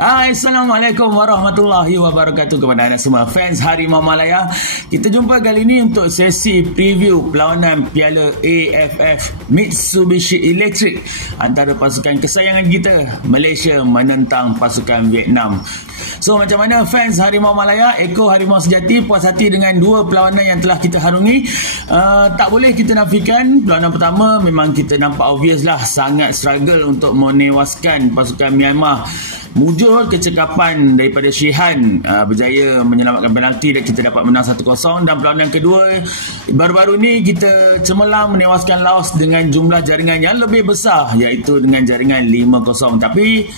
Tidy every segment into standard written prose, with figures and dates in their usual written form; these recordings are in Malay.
Assalamualaikum warahmatullahi wabarakatuh kepada anda semua fans Harimau Malaya. Kita jumpa kali ini untuk sesi preview perlawanan Piala AFF Mitsubishi Electric antara pasukan kesayangan kita Malaysia menentang pasukan Vietnam. So macam mana fans Harimau Malaya, ekor harimau sejati, puas hati dengan dua perlawanan yang telah kita harungi? Tak boleh kita nafikan, perlawanan pertama memang kita nampak obvious lah, sangat struggle untuk menewaskan pasukan Myanmar. Mujur kecekapan daripada Shihan berjaya menyelamatkan penalti dan kita dapat menang 1-0. Dan perlawanan kedua baru-baru ni kita cemerlang menewaskan Laos dengan jumlah jaringan yang lebih besar, iaitu dengan jaringan 5-0. Tapi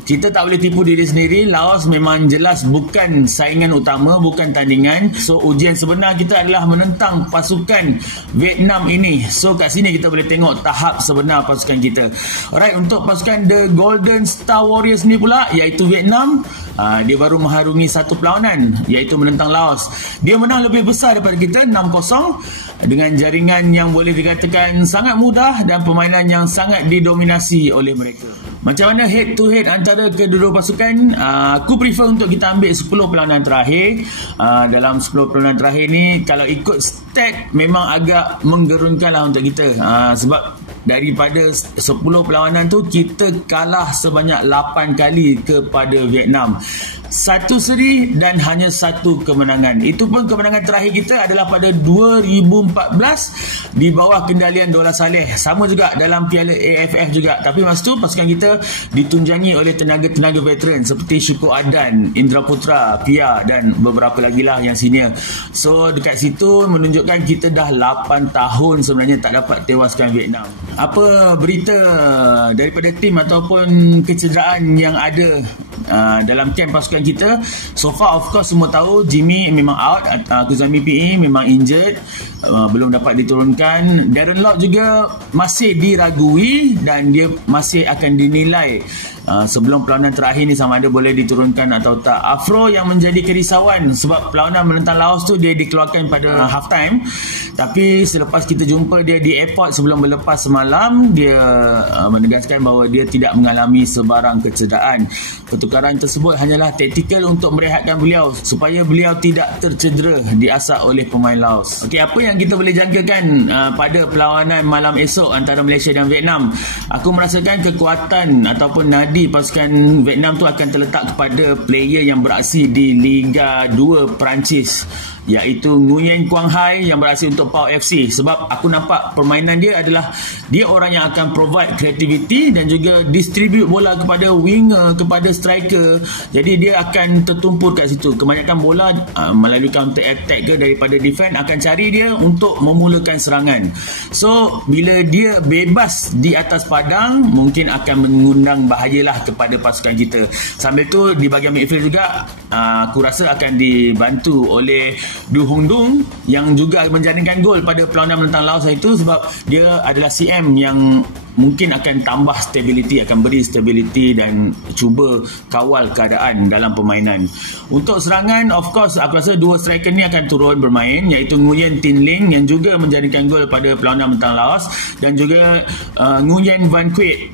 kita tak boleh tipu diri sendiri. Laos memang jelas bukan saingan utama, bukan tandingan. So ujian sebenar kita adalah menentang pasukan Vietnam ini. So kat sini kita boleh tengok tahap sebenar pasukan kita. Alright, untuk pasukan The Golden Star Warriors ni pula, iaitu Vietnam, dia baru mengharungi satu perlawanan, iaitu menentang Laos. Dia menang lebih besar daripada kita 6-0 dengan jaringan yang boleh dikatakan sangat mudah dan permainan yang sangat didominasi oleh mereka. Macam mana head to head antara kedua pasukan? Aku prefer untuk kita ambil 10 perlawanan terakhir. Dalam 10 perlawanan terakhir ni, kalau ikut stat memang agak menggerunkan lah untuk kita. Sebab daripada 10 perlawanan tu kita kalah sebanyak 8 kali kepada Vietnam. 1 seri dan hanya 1 kemenangan. Itu pun kemenangan terakhir kita adalah pada 2014 di bawah kendalian Dollah Saleh. Sama juga dalam Piala AFF juga. Tapi masa tu pasukan kita ditunjangi oleh tenaga-tenaga veteran seperti Syukur Adan, Indra Putra, Pia dan beberapa lagi lah yang senior. So dekat situ menunjukkan kita dah 8 tahun sebenarnya tak dapat tewaskan Vietnam. Apa berita daripada tim ataupun kecederaan yang ada dalam camp pasukan kita? So far of course semua tahu Jimmy memang out, Kuzami PE memang injured, belum dapat diturunkan. Darren Lock juga masih diragui dan dia masih akan dinilai sebelum perlawanan terakhir ni sama ada boleh diturunkan atau tak. Afro yang menjadi kerisauan sebab perlawanan menentang Laos tu dia dikeluarkan pada half time, tapi selepas kita jumpa dia di airport sebelum berlepas semalam, dia menegaskan bahawa dia tidak mengalami sebarang kecederaan. Pertukaran tersebut hanyalah taktikal untuk merehatkan beliau supaya beliau tidak tercedera diasak oleh pemain Laos. Okey, apa yang kita boleh jangkakan pada perlawanan malam esok antara Malaysia dan Vietnam? Aku merasakan kekuatan ataupun nadi pasukan Vietnam tu akan terletak kepada player yang beraksi di Liga 2 Perancis, iaitu Nguyen Quang Hai yang beraksi untuk Pau FC. Sebab aku nampak permainan dia adalah dia orang yang akan provide creativity dan juga distribute bola kepada winger, kepada striker. Jadi dia akan tertumpul kat situ. Kebanyakan bola melalui counter attack ke daripada defend akan cari dia untuk memulakan serangan. So bila dia bebas di atas padang, mungkin akan mengundang bahayalah kepada pasukan kita. Sambil tu di bahagian midfield juga aku rasa akan dibantu oleh Du Hong Dung yang juga menjaringkan gol pada perlawanan menentang Laos itu, sebab dia adalah CM yang mungkin akan tambah stability, akan beri stability dan cuba kawal keadaan dalam permainan. Untuk serangan, of course aku rasa dua striker ni akan turun bermain, iaitu Nguyen Tin Ling yang juga menjaringkan gol pada perlawanan menentang Laos dan juga Nguyen Van Quet.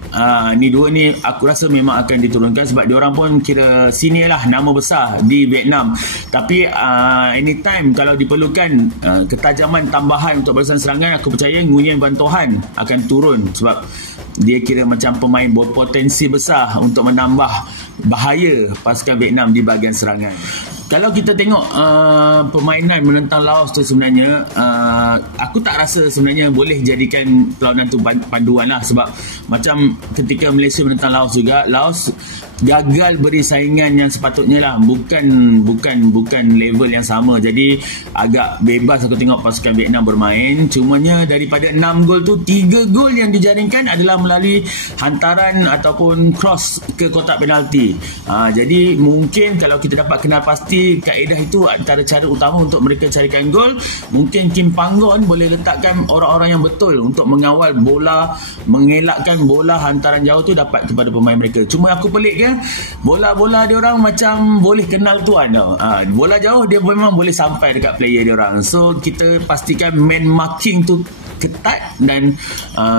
Ni dua ni aku rasa memang akan diturunkan sebab diorang pun kira senior lah, nama besar di Vietnam. Tapi anytime kalau diperlukan ketajaman tambahan untuk barisan serangan, aku percaya Nguyen Van Tohan akan turun sebab dia kira macam pemain berpotensi besar untuk menambah bahaya pasukan Vietnam di bahagian serangan. Kalau kita tengok permainan menentang Laos tu sebenarnya, aku tak rasa sebenarnya boleh jadikan perlawanan tu panduan lah, sebab macam ketika Malaysia menentang Laos juga, Laos gagal beri saingan yang sepatutnya lah, bukan level yang sama. Jadi agak bebas aku tengok pasukan Vietnam bermain. Cumanya daripada 6 gol tu, 3 gol yang dijaringkan adalah melalui hantaran ataupun cross ke kotak penalti. Jadi mungkin kalau kita dapat kenal pasti kaedah itu antara cara utama untuk mereka carikan gol, mungkin Kim Panggon boleh letakkan orang-orang yang betul untuk mengawal bola, mengelakkan bola hantaran jauh tu dapat kepada pemain mereka. Cuma aku pelik ke, bola-bola dia orang macam boleh kenal tuan tau. Bola jauh dia memang boleh sampai dekat player dia orang. So kita pastikan man marking tu ketat dan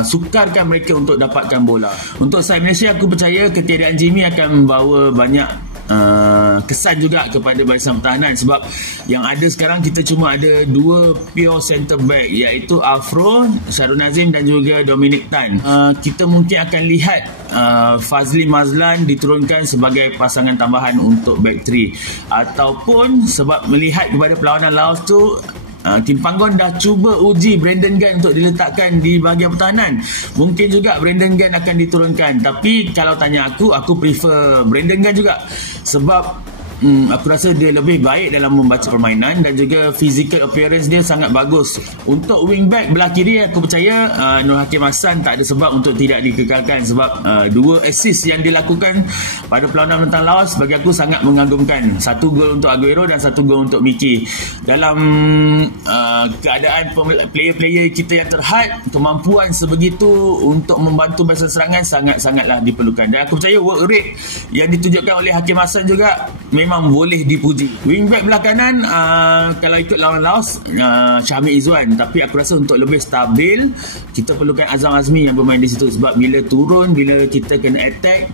sukarkan mereka untuk dapatkan bola. Untuk side Malaysia, aku percaya ketiadaan Jimmy akan membawa banyak kesan juga kepada barisan pertahanan, sebab yang ada sekarang kita cuma ada 2 pure centre back, iaitu Afro, Syarul Nazim dan juga Dominic Tan. Kita mungkin akan lihat Fazli Mazlan diturunkan sebagai pasangan tambahan untuk back 3, ataupun sebab melihat kepada perlawanan Laos tu, Kim Panggon dah cuba uji Brandon Gunn untuk diletakkan di bahagian pertahanan. Mungkin juga Brandon Gunn akan diturunkan, tapi kalau tanya aku prefer Brandon Gunn juga, sebab aku rasa dia lebih baik dalam membaca permainan dan juga physical appearance dia sangat bagus. Untuk wingback belah kiri, aku percaya Nur Hakim Hassan tak ada sebab untuk tidak dikekalkan, sebab 2 assist yang dilakukan pada perlawanan menentang Laos bagi aku sangat mengagumkan. 1 gol untuk Aguero dan 1 gol untuk Mickey. Dalam keadaan player-player kita yang terhad, kemampuan sebegitu untuk membantu barisan serangan sangat-sangatlah diperlukan. Dan aku percaya work rate yang ditunjukkan oleh Hakim Hassan juga memang boleh dipuji. Wingback belah kanan, kalau ikut lawan Laos, Syamil Izzuan, tapi aku rasa untuk lebih stabil kita perlukan Azam Azmi yang bermain di situ, sebab bila turun, bila kita kena attack,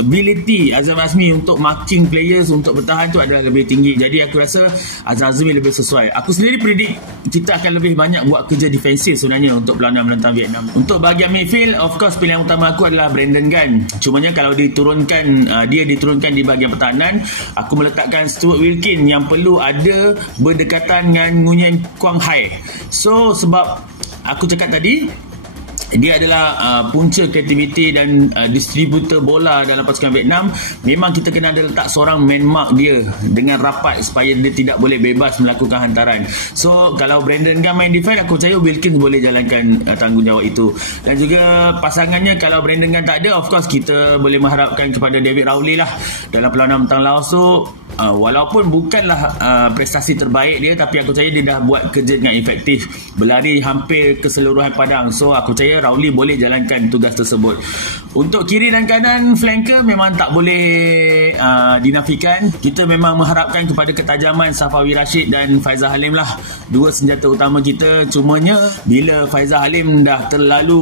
ability Azam Azmi untuk marking players untuk bertahan tu adalah lebih tinggi. Jadi aku rasa Azam Azmi lebih sesuai. Aku sendiri predict kita akan lebih banyak buat kerja defensif sebenarnya untuk perlawanan menentang Vietnam. Untuk bahagian midfield, of course pilihan utama aku adalah Brandon Gunn. Cumanya kalau diturunkan, dia diturunkan di bahagian pertahanan, aku meletakkan Stuart Wilkin yang perlu ada berdekatan dengan Nguyen Quang Hai. So sebab aku cakap tadi, dia adalah punca kreativiti dan distributor bola dalam pasukan Vietnam. Memang kita kena ada letak seorang man mark dia dengan rapat supaya dia tidak boleh bebas melakukan hantaran. So kalau Brandon Gunn main defense, aku percaya Wilkins boleh jalankan tanggungjawab itu. Dan juga pasangannya, kalau Brandon Gunn tak ada, of course kita boleh mengharapkan kepada David Rowley lah dalam perlawanan menentang Laos. So walaupun bukanlah prestasi terbaik dia, tapi aku percaya dia dah buat kerja dengan efektif, berlari hampir keseluruhan padang. So aku percaya Rowley boleh jalankan tugas tersebut. Untuk kiri dan kanan flanker memang tak boleh dinafikan. Kita memang mengharapkan kepada ketajaman Safawi Rashid dan Faizal Halim lah, 2 senjata utama kita. Cumanya bila Faizal Halim dah terlalu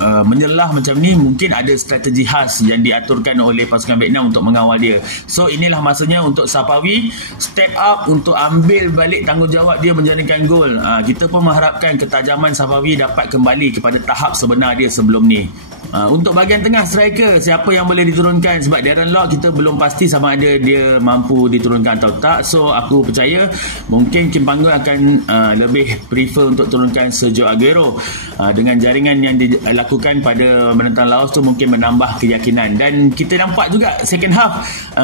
menyelah macam ni, mungkin ada strategi khas yang diaturkan oleh pasukan Vietnam untuk mengawal dia. So inilah masanya untuk Safawi step up untuk ambil balik tanggungjawab dia menjalankan gol. Kita pun mengharapkan ketajaman Safawi dapat kembali kepada tahap sebenar dia sebelum ni. Untuk bahagian tengah striker, siapa yang boleh diturunkan? Sebab Darren Lock kita belum pasti sama ada dia mampu diturunkan atau tak. So aku percaya mungkin Kim Panggon akan lebih prefer untuk turunkan Sergio Aguero. Dengan jaringan yang dilakukan pada menentang Laos tu mungkin menambah keyakinan. Dan kita nampak juga second half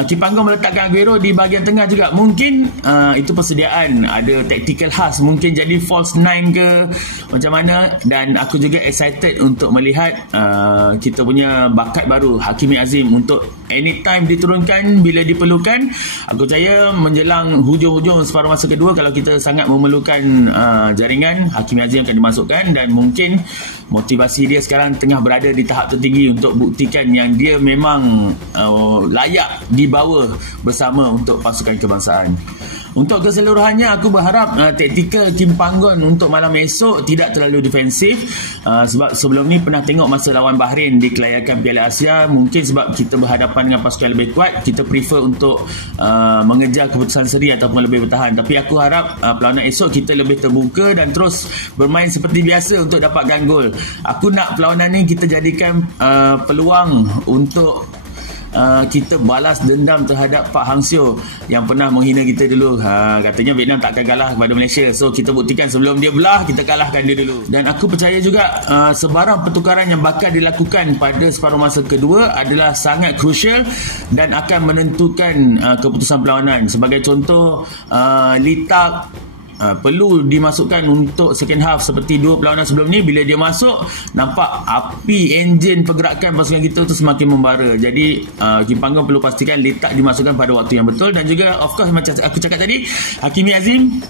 Kim Panggon meletakkan Aguero di bahagian tengah juga. Mungkin itu persediaan, ada tactical khas, mungkin jadi false 9 ke macam mana. Dan aku juga excited untuk melihat kita punya bakat baru Hakimi Azim untuk anytime diturunkan bila diperlukan. Aku percaya menjelang hujung-hujung separuh masa kedua, kalau kita sangat memerlukan jaringan, Hakimi Azim akan dimasukkan. Dan mungkin motivasi dia sekarang tengah berada di tahap tertinggi untuk buktikan yang dia memang layak dibawa bersama untuk pasukan kebangsaan. Untuk keseluruhannya, aku berharap taktikal Kim Panggon untuk malam esok tidak terlalu defensif, sebab sebelum ni pernah tengok masa lawan Bahrain di kelayakan Piala Asia, mungkin sebab kita berhadapan dengan pasukan lebih kuat, kita prefer untuk mengejar keputusan seri ataupun lebih bertahan. Tapi aku harap perlawanan esok kita lebih terbuka dan terus bermain seperti biasa untuk dapatkan gol. Aku nak perlawanan ni kita jadikan peluang untuk kita balas dendam terhadap Pak Hang Seo yang pernah menghina kita dulu. Katanya Vietnam tak akan kalah kepada Malaysia. So kita buktikan sebelum dia belah, kita kalahkan dia dulu. Dan aku percaya juga sebarang pertukaran yang bakal dilakukan pada separuh masa kedua adalah sangat crucial dan akan menentukan keputusan perlawanan. Sebagai contoh, Litak perlu dimasukkan untuk second half seperti 2 perlawanan sebelum ni. Bila dia masuk, nampak api enjin pergerakan pasukan kita tu semakin membara. Jadi Kim Panggon perlu pastikan Litak dimasukkan pada waktu yang betul. Dan juga of course macam aku cakap tadi, Hakimi Azim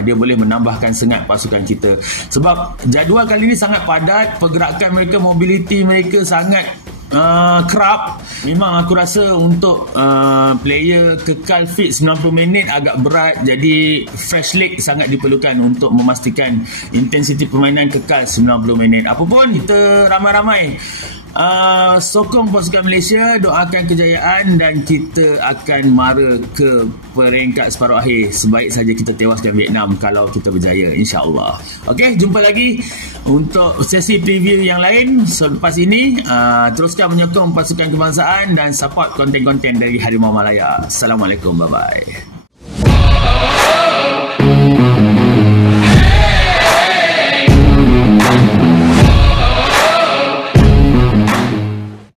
dia boleh menambahkan sengat pasukan kita. Sebab jadual kali ni sangat padat, pergerakan mereka, mobility mereka sangat kerap. Memang aku rasa untuk player kekal fit 90 minit agak berat. Jadi fresh leg sangat diperlukan untuk memastikan intensiti permainan kekal 90 minit. Apapun, kita ramai-ramai sokong pasukan Malaysia, doakan kejayaan dan kita akan mara ke peringkat separuh akhir. Sebaik saja kita tewaskan Vietnam kalau kita berjaya, insya-Allah. Okey, jumpa lagi untuk sesi preview yang lain selepas ini. Teruskan menyokong pasukan kebangsaan dan support konten-konten dari Harimau Malaya. Assalamualaikum, bye-bye.